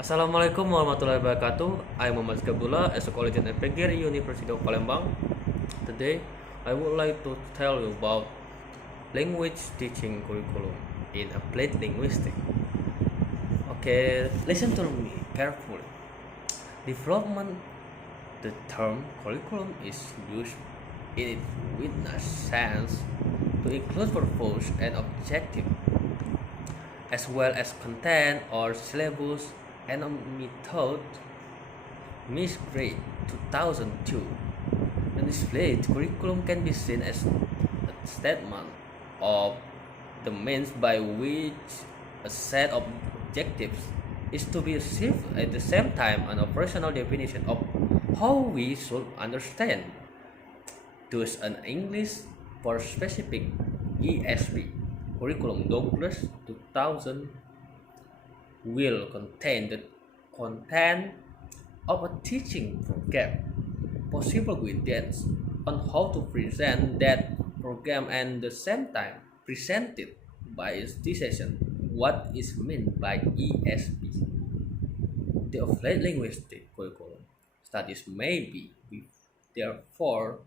Assalamualaikum warahmatullahi wabarakatuh. I'm Muhammad Abdullah as a college at PGRI University of Palembang. Today, I would like to tell you about language teaching curriculum in applied linguistics. Okay, listen to me carefully. Development, the term curriculum is used in its witness sense to include purpose and objective, as well as content or syllabus and a method. Miss Grade 2002. And displayed curriculum can be seen as a statement of the means by which a set of objectives is to be achieved, at the same time an operational definition of how we should understand. Thus, an English for specific ESP curriculum Douglas 2000 will contain the content of a teaching program, possible guidance on how to present that program, and at the same time presented by its decision what is meant by ESP. The applied linguistic curriculum studies may therefore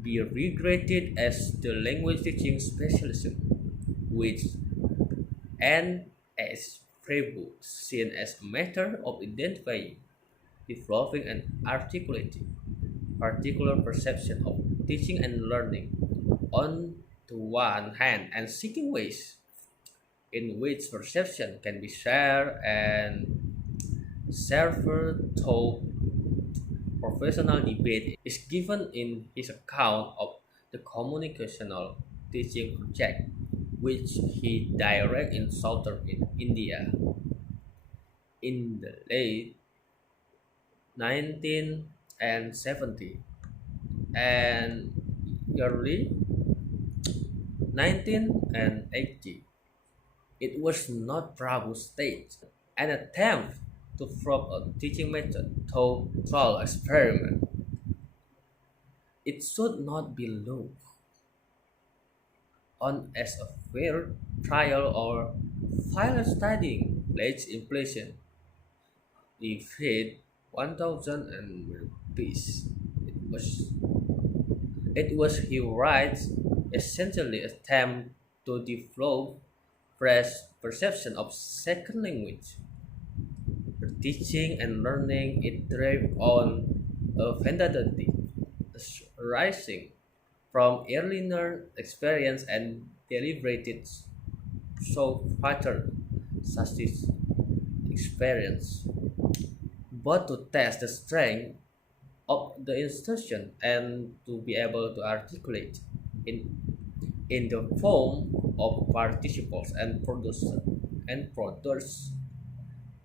be regarded as the language teaching specialism, which and as Prebu seen as a matter of identifying, developing, and articulating particular perception of teaching and learning on the one hand, and seeking ways in which perception can be shared and served through professional debate is given in his account of the communicational teaching project, which he directed in southern India in the late 1970 and early 1980. It was not Prabhu's stage, an attempt to probe a teaching method through trial experiment. It should not be looked on as a fair trial or file studying late impression. If it 1000 and rupees. It was he writes essentially attempt to develop fresh perception of second language. The teaching and learning it derived on a vendidity arising from early learned experience and deliberated so pattern such as experience, but to test the strength of the institution and to be able to articulate in the form of participles and producers.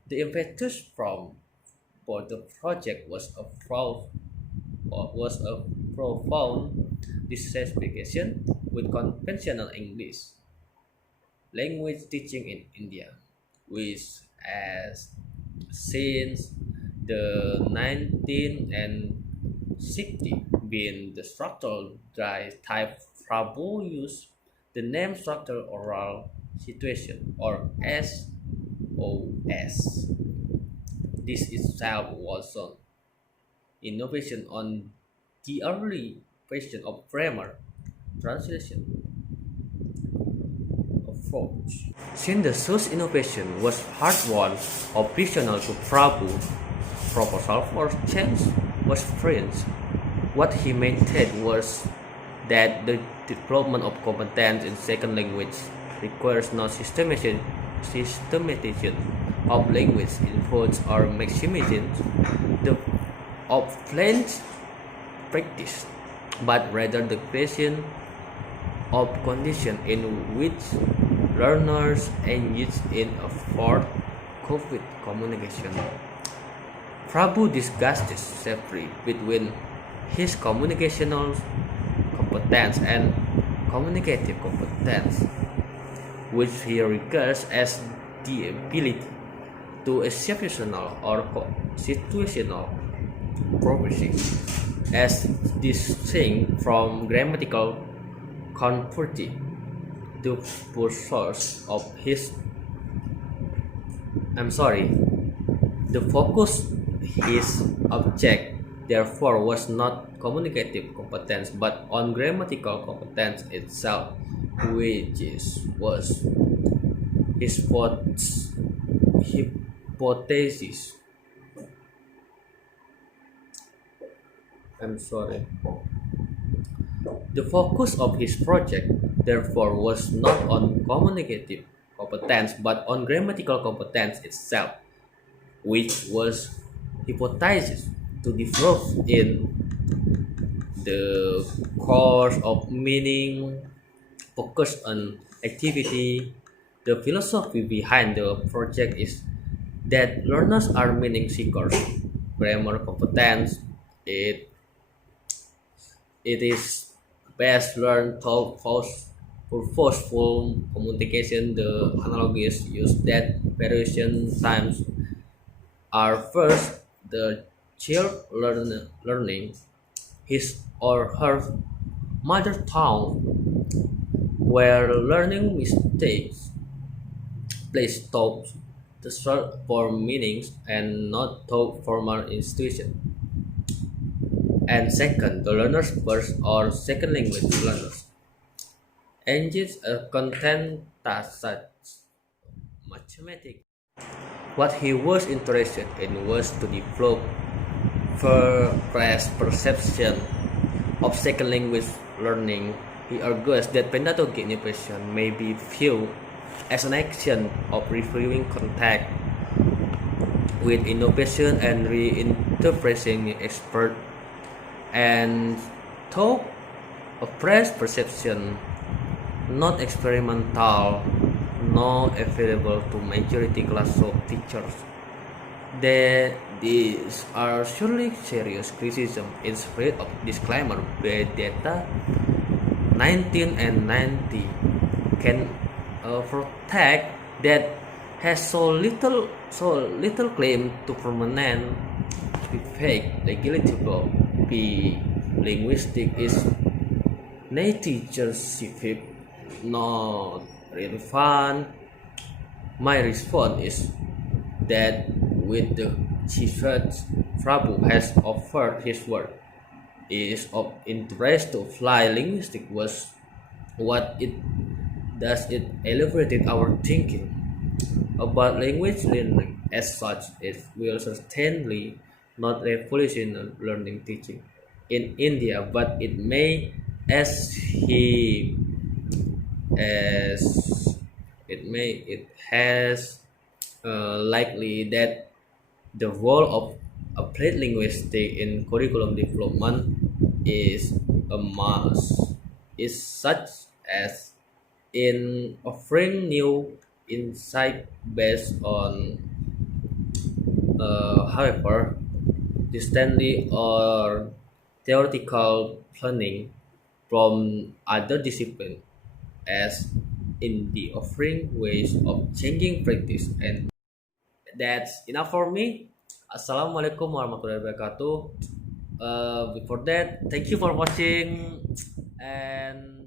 The impetus from for the project was a profound dissatisfaction with conventional English language teaching in India, which has since the 1960s been the structural dry type. Prabhu used the name structural oral situation or SOS. This itself was an innovation on the early question of grammar translation approach. Since the such innovation was hard-won optional to Prabhu, proposal for change was French. What he maintained was that the development of competence in second language requires no systematization of language inputs or maximization of fluent practice, but rather the creation of conditions in which learners engage in a for-COVID communication. Prabhu discussed this separately between his communicational competence and communicative competence, which he regards as the ability to exceptional or situational properties, as distinct from grammatical conformity. The pure source of his I'm sorry. The focus his object therefore was not communicative competence but on grammatical competence itself, which was his hypothesis. I'm sorry. The focus of his project, therefore, was not on communicative competence but on grammatical competence itself, which was hypothesized to develop in the course of meaning focused on activity. The philosophy behind the project is that learners are meaning seekers. Grammar competence, it it is best learned through purposeful communication. The analogies used that variation times are first the child learning his or her mother tongue, where learning mistakes place thought to search for meanings and not thought formal institution. And second, the learner's first or second language learners engage a content task such mathematics. What he was interested in was to develop fresh perception of second language learning. He argues that pedagogy innovation may be viewed as an action of reviewing contact with innovation and reinterpreting expert and thought of fresh perception, not experimental, not available to majority class of teachers. That these are surely serious criticism in spirit of disclaimer by data 19 and 90 can protect that has so little claim to permanent effect legitimate be linguistic is nature specific not relevant. My response is that with the Jesus Prabhu has offered his work is of interest to fly linguistic was what it does it elevated our thinking about language learning as such. It will certainly not revolutionize learning teaching in India, but it may as he as it has likely that the role of applied linguistics in curriculum development is a must is such as in offering new insight based on however distantly or theoretical planning from other disciplines as in the offering ways of changing practice. And that's enough for me. Assalamualaikum warahmatullahi wabarakatuh. Before that, thank you for watching and